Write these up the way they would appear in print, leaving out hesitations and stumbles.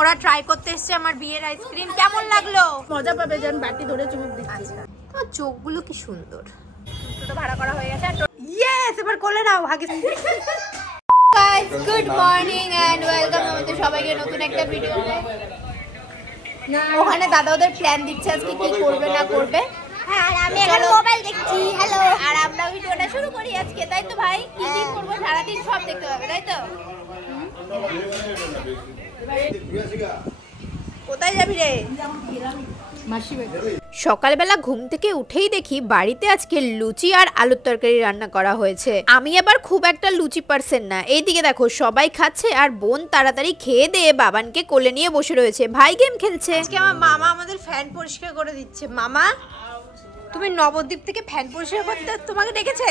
ওরা ট্রাই করতে এসেছে আমার বিয়ের আইসক্রিম। কেমন লাগলো? মজা পাবে, যেন বাটি ধরে চুমুক দিচ্ছি। তোমার চোখগুলো কি সুন্দর। টোটো ভাড়া করা হয়ে গেছে। ইয়েস, এবার কোলে নাও ভাগে। Guys, good morning and welcome আমাদের সবাইকে নতুন একটা ভিডিওতে। ওখানে দাদা ওদের প্ল্যান দিচ্ছে আজকে কি করবে না করবে। হ্যাঁ, আর আমি এখন মোবাইল দেখছি। হ্যালো, আর আমরা ভিডিওটা শুরু করি আজকে, তাই তো ভাই? কি কি করব সারাদিন সব দেখতে হবে, তাই তো? কোথায় যাবি রে? সকালবেলা ঘুম থেকে উঠেই দেখি বাড়িতে আজকে লুচি আর আলুর তরকারি রান্না করা হয়েছে। আমি আবার খুব একটা লুচি পারসন না। এইদিকে দেখো সবাই খাচ্ছে আর বোন তাড়াতাড়ি খেয়ে দিয়ে বাবানকে কোলে নিয়ে বসে রয়েছে, ভাই গেম খেলছে। আজকে আমার মামা আমাদের ফ্যান পরিষ্কার করে দিচ্ছে। মামা, তুমি নবদ্বীপ থেকে ফ্যান পরিষ্কার করতে তোমাকে ডেকেছে?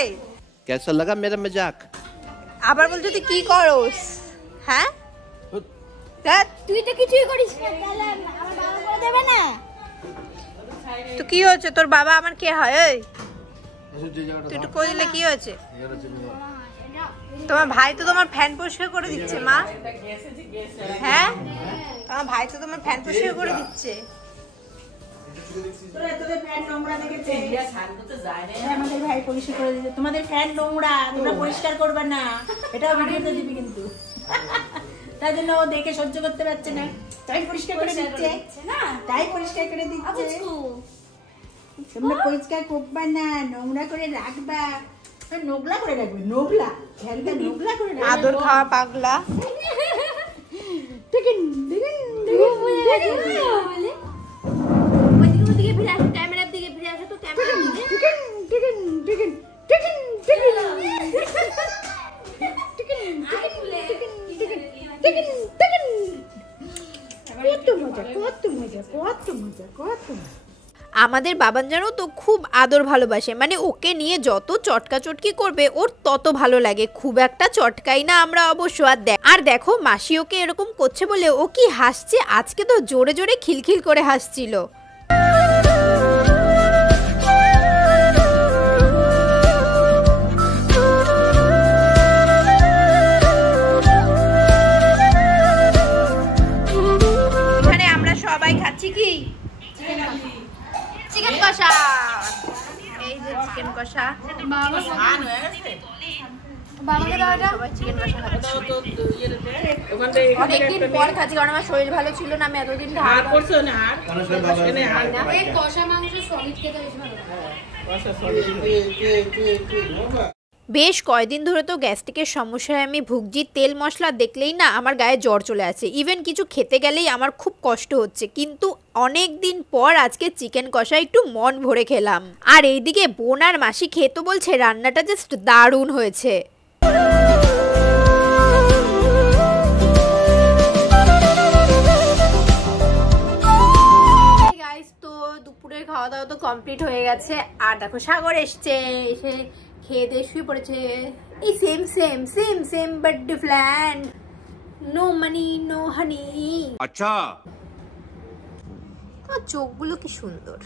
কেমন লাগা মেরা মজাক? আবার বলছো তুই কি করস? হ্যাঁ, তুই তো কিছুই করিস না, তাহলে আমার বাবা করে দেবে না? তো কি হয়েছে? তোর বাবা আমার কে হয়? এই তুই একটু কই দিলে কি হয়েছে? তোমার ভাই তো তোমার ফ্যান পরিষ্কার করে দিচ্ছে মা। হ্যাঁ, তোমার ভাই তো তোমার ফ্যান পরিষ্কার করে দিচ্ছে। আমাদের ভাই পরিষ্কার করে দিচ্ছে। তোমাদের ফ্যান নোংরা, তোমরা পরিষ্কার করবে না, এটাও ভিডিওতে দিবি কিন্তু। তাই জন্য ও দেখে সহ্য করতে পারছে না, তাই পরিষ্কার করে দিচ্ছে। তাই পরিষ্কার করে দিচ্ছে। তোমরা পরিষ্কার করবা না, নোংরা করে রাখবা। নোংলা করে রাখবে, নোংলা ফ্যানটা নোংলা করে রাখবে। আদর খাওয়া পাগলা। টিকিন টিকিন ক্যামেরার দিকে ফিরে আসো তো, ক্যামেরার দিকে। টিকিন টিকিন টিকিন টিকিন টিকিন আমাদের বাবান জানো তো খুব আদর ভালোবাসে, মানে ওকে নিয়ে যত চটকা চটকি করবে ওর তত ভালো লাগে। খুব একটা চটকাই না আমরা অবশ্য। আর দেখো মাসি ওকে এরকম করছে বলে ও কি হাসছে। আজকে তো জোরে জোরে খিলখিল করে হাসছিল। সবাই খাচ্ছি কি চিকেন কষা। এই যে চিকেন কষা, অনেকদিন পর খাচ্ছি কারণ আমার শরীর ভালো ছিল না। আমি এতদিন বেশ কয়দিন ধরে তো গ্যাস্ট্রিকের সমস্যায় আমি ভুগছি। তেল মশলা দেখলেই না আমার গায়ে জ্বর চলে আসে। ইভেন কিছু খেতে গেলেই আমার খুব কষ্ট হচ্ছে। কিন্তু অনেক দিন পর আজকে চিকেন কষা একটু মন ভরে খেলাম। আর এইদিকে বোন আর মাসি খেয়ে তো বলছে রান্নাটা জাস্ট দারুণ হয়েছে। তো দুপুরের খাওয়া দাওয়া তো কমপ্লিট হয়ে গেছে। আর দেখো সাগর এসছে, এসে খেয়ে দিয়ে শুয়ে পড়েছে। এই same same same same but different. No money no honey. আচ্ছা, তোমার চোখগুলো কি সুন্দর,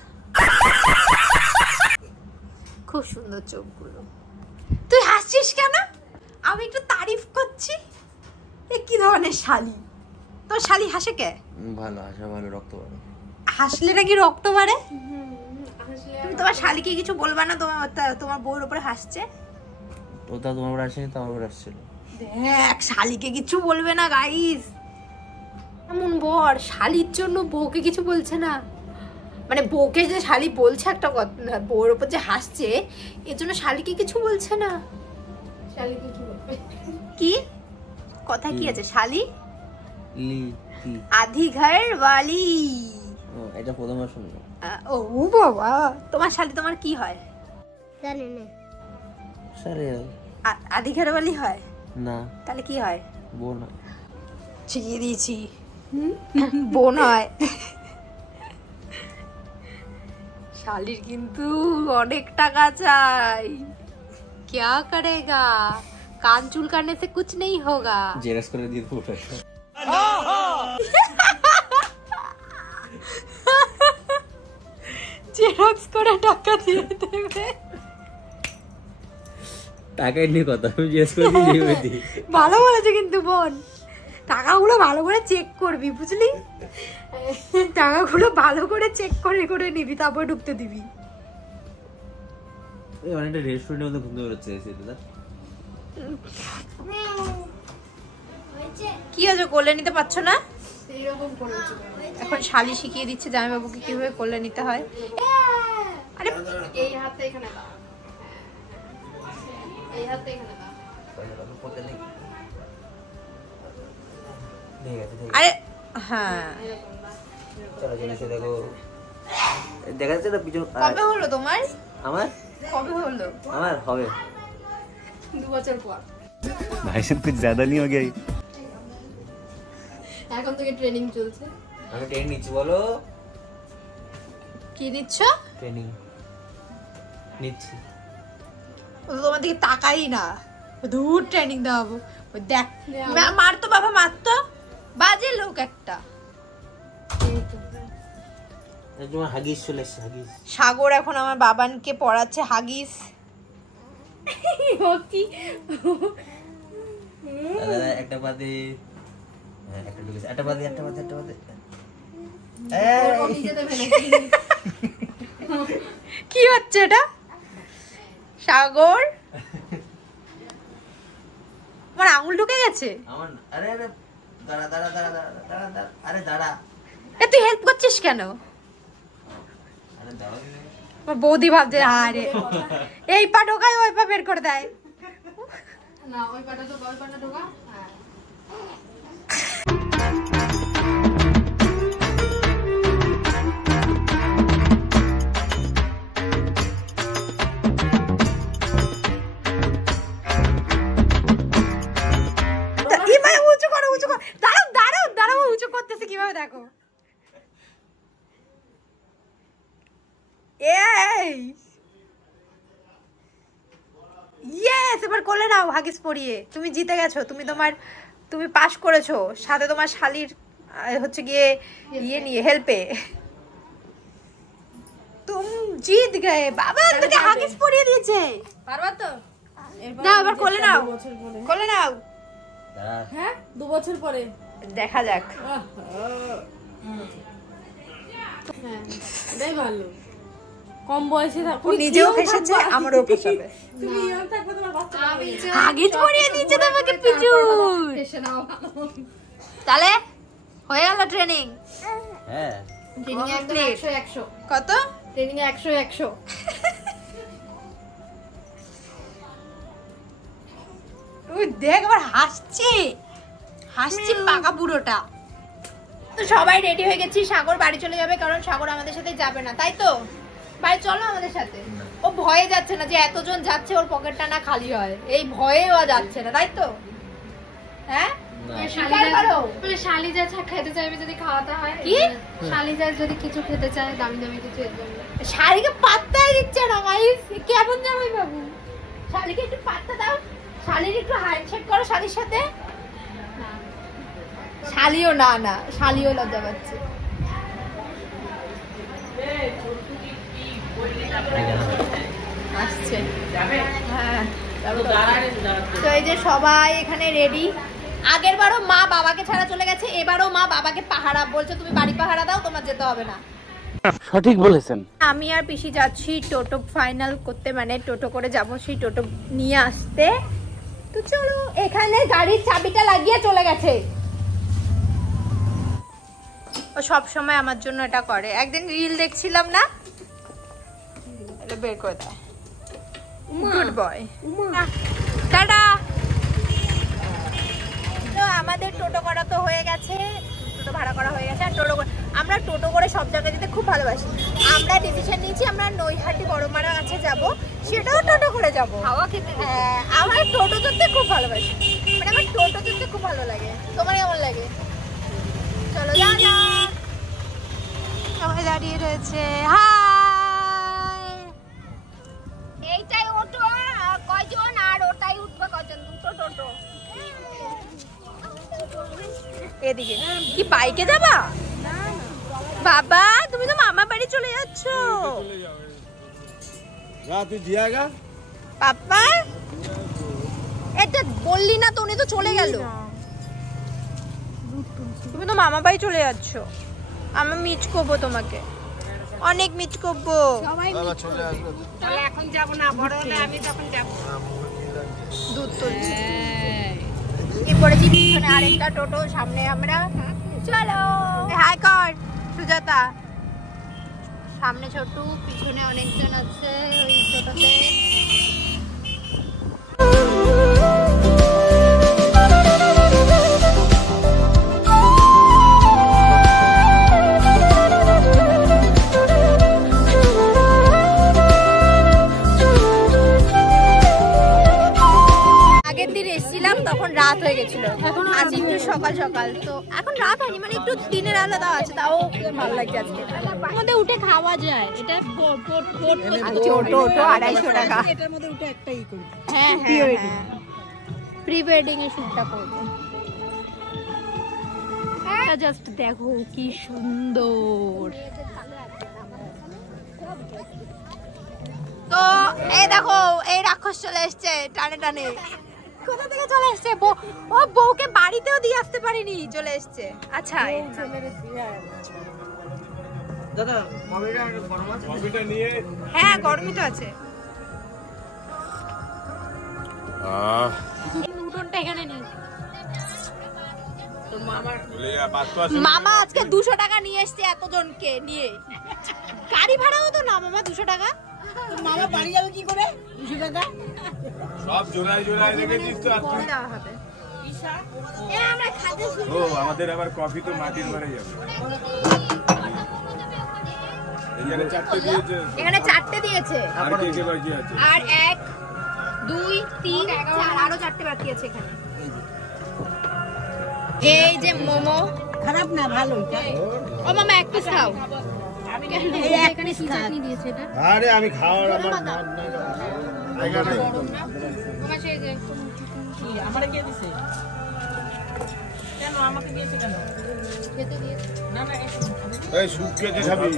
খুব সুন্দর চোখগুলো। তুই হাসছিস কেন? আমি একটু তারিফ করছি। এ কি ধরনের শালি? তোর শালি হাসে কে? ভালো হাসে, ভালো রক্ত বাড়ে। হাসলে নাকি রক্ত বাড়ে? তুমি তোমার শালিকে কিছু বলবা না? তোমার বউর উপরে হাসছে। ওটা তোমার উপরে আসেনি, তোমার উপরে আসছিল। দেখ, শালিকে কিছু বলবে না গাইস। এমন বর শালির জন্য বউকে কিছু বলছে না। মানে বউকে যে শালি বলছে একটা কথা, বউর উপর যে হাসছে এর জন্য শালিকে কিছু বলছে না। শালিকে কি বলবে? কি কথা কি আছে? শালি আধি ঘর ওয়ালি। এটা প্রথমবার শুনলাম। ও বাবা, তোমার শালি তোমার কি হয়? জানি না। সারে আধি ঘরওয়ালি হয় না, তাহলে কি হয়? বোন হয়। শিখিয়ে দিয়েছি, বোন হয়। শালির কিন্তু অনেক টাকা চাই। क्या करेगा? कान चूल करने से कुछ नहीं होगा। জেরাস করে দিয়ে দেবো। জেরক্স করে টাকা দিয়ে দেবে। টাকাই নিয়ে কথা, আমি জেরক্স করে দিয়ে দিই। ভালো বলেছে কিন্তু বোন। টাকা টাকাগুলো ভালো করে চেক করবি, বুঝলি? টাকাগুলো ভালো করে চেক করে করে নিবি, তারপরে ঢুকতে দিবি। এই অনেকটা রেস্টুরেন্টের মধ্যে ঘুরতে বেরোচ্ছে দাদা। কি হয়েছে, কোলে নিতে পারছো না? এখন শালি শিখিয়ে দিচ্ছে জামাইবাবুকে কিভাবে কোলে নিতে হয়। আরে এই হাতে এখানে দাও, এই হাতে এখানে দাও। আরে হ্যাঁ, দেখো দেখা যাচ্ছে না পিছন। কবে হলো তোমার? আমার কবে হলো? আমার হবে 2 বছর পর। भाई साहब कुछ ज्यादा नहीं हो गया ये? এখন থেকে ট্রেনিং চলছে। আমি ট্রেনিং নিচ্ছি। বলো কি নিচ্ছ? ট্রেনিং নিচ্ছি। ও তো তোমার দিকে তাকাই না, দূর ট্রেনিং দেওয়াবো। ওই দেখ মারতো বাবা, মারতো, বাজে লোক একটা। তোমার হাগিস চলে এসছে, হাগিস। সাগর এখন আমার বাবানকে পড়াচ্ছে হাগিস। দাদা একটা বাদে, একটা ঢুকেছে, একটা বাদে, একটা বাদে, একটা বাদে। কি হচ্ছে এটা সাগর? আমার আঙুল ঢুকে গেছে। আমার আরে আরে দাঁড়া দাঁড়া দাঁড়া দাঁড়া দাঁড়া দাঁড়া, আরে দাঁড়া, এ তুই হেল্প করছিস কেন? আরে দাঁড়া। আমার বৌদি ভাবছে আরে এই পা ঢোকায় ওই পা বের করে দেয়। না ওই পাটা তো ওই পাটা ঢোকা। হ্যাঁ এবারে উঁচু করো, উঁচু করো, দাঁড়াও দাঁড়াও দাঁড়াও, উঁচু করতেছে কিভাবে দেখো। এই ইয়েস, এবার কোলে নাও হাগিস পরিয়ে। তুমি জিতে গেছো, তুমি পাস করেছো, সাথে তোমার শালির হচ্ছে গিয়ে ইয়ে নিয়ে হেল্পে। তুমি জিত গয়ে, বাবা তোকে হাগিস পরিয়ে দিয়েছে। পারবা তো? নাও এবার কোলে নাও, কোলে নাও। দাঁড়া। হ্যাঁ 2 বছর পরে দেখা যাক। হ্যাঁ এটাই ভালো। কম বয়সে ও নিজেও ফেসেছে, আমারও ফেসাবে। তুমি ইয়ং থাকবে, তোমার বাচ্চা হাগিস পরিয়ে দিয়েছে তোমাকে পিজু। ফেসে নাও। তাহলে হয়ে গেল ট্রেনিং। হ্যাঁ ট্রেনিং এ একদম 100 কত? ট্রেনিং এ 100 তুই দেখ আবার হাসছে, হাসছে পাকা বুড়োটা। তো সবাই রেডি হয়ে গেছি, সাগর বাড়ি চলে যাবে, কারণ সাগর আমাদের সাথে যাবে না, তাই তো? ভাই চলো আমাদের সাথে। ও ভয়ে যাচ্ছে না যে এতজন যাচ্ছে ওর পকেটটা না খালি হয়, এই ভয়ে ও যাচ্ছে না, তাই তো? হ্যাঁ শালিজা খেতে চাইবে যদি খাওয়াতে হয়। কি শালিজা যদি কিছু খেতে চায় দামি দামি কিছু, শালিকে পাত্তাই দিচ্ছে না গাইস, কেমন জামাই বাবু? শালিকে একটু পাত্তা দাও, শালির একটু হ্যান্ডশেক করো শালির সাথে। শালিও না না, শালিও লজ্জা পাচ্ছে। আসছে হ্যাঁ। তো এই যে সবাই এখানে রেডি। আগের বারও মা বাবাকে ছাড়া চলে গেছে, এবারও মা বাবাকে পাহারা বলছে, তুমি বাড়ি পাহারা দাও, তোমার যেতে হবে না। সঠিক বলেছেন। আমি আর পিসি যাচ্ছি টোটো ফাইনাল করতে, মানে টোটো করে যাব, সেই টোটো নিয়ে আসতে। তো চলো, এখানে গাড়ির চাবিটা লাগিয়ে চলে গেছে। ও সব সময় আমার জন্য এটা করে। একদিন রিল দেখছিলাম না, এটা বের করে দেয়। Good boy. টাটা। তো আমাদের টোটো করা তো হয়ে গেছে, টোটো ভাড়া করা হয়ে গেছে। আর আমরা টোটো করে সব জায়গায় যেতে খুব ভালোবাসি। আমরা ডিসিশন নিয়েছি আমরা নৈহাটি বড়মারা কাছে যাব, সেটাও টোটো করে যাব। হাওয়া খেতে। হ্যাঁ, আমার টোটো চড়তে খুব ভালোবাসি, মানে আমার টোটো চড়তে খুব ভালো লাগে। তোমার কেমন লাগে? চলো যা যা। সবাই দাঁড়িয়ে রয়েছে। হাই, এইটাই অটো কয়জন, আর ওটাই উঠবে কয়জন? দুটো টোটো। এদিকে কি বাইকে যাবা? বাবা তুমি তো মামা বাড়ি চলে যাচ্ছ। পাপা এটা বললি না তো, উনি তো চলে গেল। তুমি তো মামা বাড়ি চলে যাচ্ছ। আমি মিট করবো তোমাকে, অনেক মিট করবো। এখন যাবো না, বড় হলে আমি তখন যাবো। দুধ তুলছি। পড়েছি পিছনে আরেকটা টোটো, সামনে আমরা। চলো হাই কর সুজাতা। সামনে ছোটু, পিছনে অনেকজন আছে ওই টোটোতে। তখন রাত হয়ে গেছিল, আজ একটু সকাল সকাল, তো এখন রাত হয়নি, মানে একটু দিনের আলো দেওয়া আছে, তাও ভালো লাগছে আজকে। আমাদের উঠে খাওয়া যায়, এটা ছোট 250 টাকা। এটার মধ্যে উঠে একটাই করি। হ্যাঁ হ্যাঁ, প্রি ওয়েডিং এর শুটটা করবো। জাস্ট দেখো কি সুন্দর। তো এই দেখো, এই রাক্ষস চলে এসছে টানে টানে। কোথা থেকে চলে এসছে? ও বউকে বাড়িতেও দিয়ে আসতে পারিনি, চলে এসছে। আচ্ছা দাদা কফিটা গরম আছে? কফিটা নিয়ে হ্যাঁ, গরমই তো আছে। উঠোনটা এখানে নেই। মামা আজকে 200 টাকা নিয়ে এসছে এতজনকে নিয়ে। গাড়ি ভাড়াও তো না মামা 200 টাকা। মামা বাড়ি যাবে কি করে 200 টাকা? সব জোড়ায় জোড়ায় রেখে দিস তো। দেওয়া হবে। ও আমাদের আবার কফি তো মাটির ঘরে যাবে। এখানে 4টে দিয়েছে। এখানে 4টে দিয়েছে। আর কে কে বাকি আছে? আর 1 2 3 4 আরো 4টে বাকি আছে এখানে। এই যে মোমো খারাপ না, ভালো। ও মামা এক পিস খাও। এখানে কি চাটনি দিয়েছে এটা? আরে আমি খাওয়ার আমার মন নাই। এখানে আমারে কে দিছে? কেন আমাকে দিয়েছে কেন? খেতে দিয়েছে না না। এই স্যুপ কে খাবি?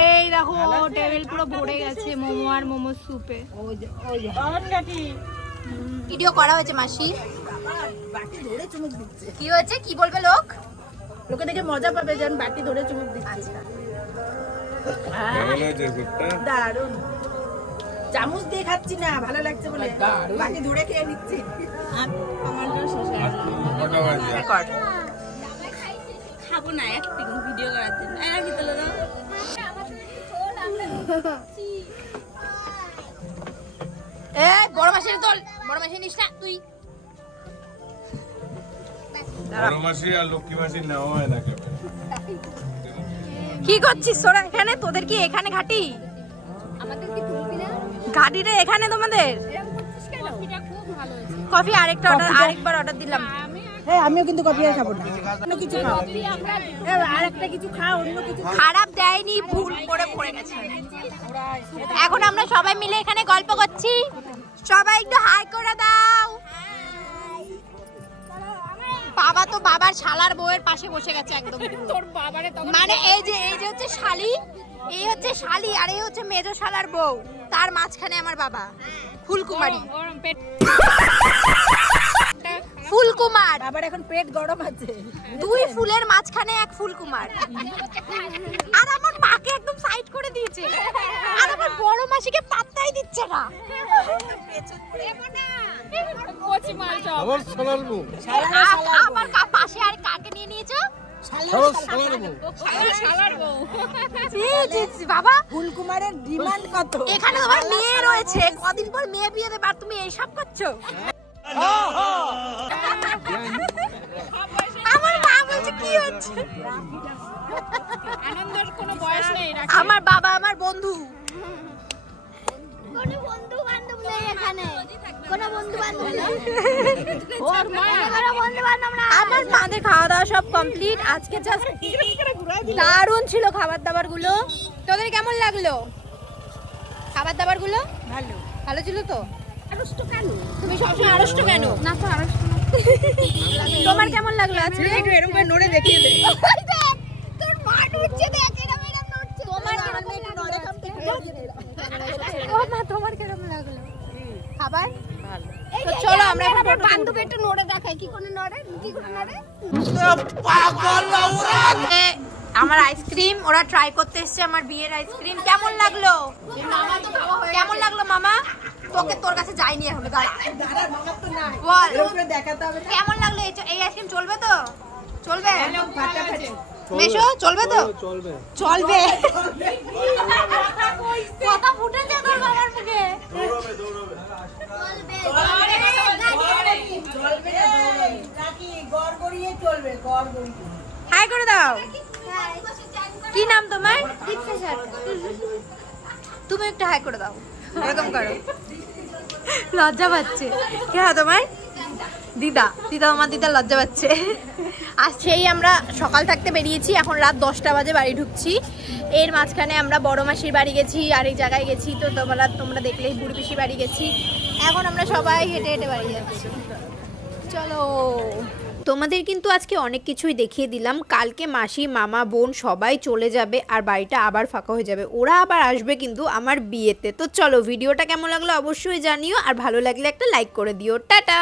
এই দেখো টেবিল পুরো ভরে গেছে মোমো আর মোমো স্যুপে। ভিডিও করা হয়েছে মাসি। বাটি ধরে চুমুক দিচ্ছে। কি হয়েছে? কি বলবে লোক? লোকে দেখে মজা পাবে, যেন বাটি ধরে চুমুক দিচ্ছে। কেমন হয়েছে স্যুপটা? দারুণ। চামচ দিয়ে খাচ্ছি না, ভালো লাগছে বলে বাটি ধরে খেয়ে নিচ্ছি। কটা বাজে? খাবো না, অ্যাক্টিং ভিডিও করার জন্য। আমি তোলে দাও। এই বড় মাসির তোল, বড় মাসি নিস না তুই। বড় মাসি আর লক্ষ্মী মাসি নেওয়া হয় না কেন? কি করছিস তোরা এখানে? তোদের কি এখানে ঘাটি? ঘাটিটা এখানে তোমাদের? কফি আরেকবার অর্ডার দিলাম। আমিও কিন্তু কফি আর খাবো না, অন্য কিছু খাও। আরেকটা কিছু খাও, অন্য কিছু। খারাপ দেয়নি, ভুল করে পড়ে গেছে। এখন আমরা সবাই মিলে এখানে গল্প করছি, সবাই একটু হাই করে দাও। বাবা তো বাবার শালার বউয়ের পাশে বসে গেছে একদম। তোর বাবারে মানে এই যে হচ্ছে শালি, এই হচ্ছে শালি, আর এই হচ্ছে মেজো শালার বউ, তার মাঝখানে আমার বাবা ফুলকুমারী। ফুলকুমার আবার এখন পেট গরম আছে। 2 ফুলের মাঝখানে 1 ফুলকুমার। আর আমার মাকে একদম সাইড করে দিয়েছে, আর আমার বড় মাসিকে পাত্তাই দিচ্ছে না। আমার শালার বউ। আমার পাশে আর কাকে নিয়ে নিয়েছো? বাবা ফুলকুমারের ডিমান্ড কত? এখানে তোমার মেয়ে রয়েছে, কদিন পর মেয়ে বিয়ে দেবে আর তুমি এইসব করছো? আমার মা বলছে কি হচ্ছে? আনন্দের কোনো বয়স নেই। আমার বাবা আমার বন্ধু। কোনো বন্ধু বান্ধব নেই এখানে, কোনো বন্ধু বান্ধব নেই। ওর মা কোনো বন্ধু বান্ধব না। আমার মাদের খাওয়া দাওয়া সব কমপ্লিট। আজকে জাস্ট দারুণ ছিল খাবার দাবার গুলো। তোদের কেমন লাগলো খাবার দাবার গুলো? ভালো। ভালো ছিল তো? আড়ষ্ট কেন? তুমি সবসময় আড়ষ্ট কেন? না তো আড়ষ্ট না। তোমার কেমন লাগলো আজকে? একটু এরকম করে নড়ে দেখিয়ে দে। তোর মা উঠছে, দেখ এরকম উঠছে। তোমার কেমন ও মা, তোমার কেমন লাগলো খাবার? তো চলো আমরা আমার বান্ধবী একটু নড়ে দেখাই, কি করে নড়ে কি করে নড়ে আমার আইসক্রিম ওরা ট্রাই করতে এসেছে, আমার বিয়ের আইসক্রিম। কেমন লাগলো? কেমন লাগলো মামা? তোকে তোর কাছে যাইনি এখনো, দাঁড়া বল কেমন লাগলো? এই আইসক্রিম চলবে তো? চলবে মেশো? চলবে তো? চলবে কথা ফুটে যায় তোর বাবার মুখে। হাই করে দাও। কি নাম তোমার? তুমি একটা হাই করে দাও, এরকম করো। লজ্জা পাচ্ছে। কে হয় তোমার? দিদা। দিদা, আমার দিদা লজ্জা পাচ্ছে। আর সেই আমরা সকাল থাকতে বেরিয়েছি, এখন রাত 10টা বাজে বাড়ি ঢুকছি। এর মাঝখানে আমরা বড় মাসির বাড়ি গেছি, আরেক জায়গায় গেছি, তো তোমরা দেখলেই বুড়ি পিসির বাড়ি গেছি। এখন আমরা সবাই হেঁটে হেঁটে বাড়ি যাচ্ছি। চলো। তোমাদের কিন্তু আজকে অনেক কিছুই দেখিয়ে দিলাম। কালকে মাসি, মামা, বোন সবাই চলে যাবে আর বাড়িটা আবার ফাঁকা হয়ে যাবে। ওরা আবার আসবে কিন্তু আমার বিয়েতে। তো চলো, ভিডিওটা কেমন লাগলো অবশ্যই জানিও, আর ভালো লাগলে একটা লাইক করে দিও। টাটা।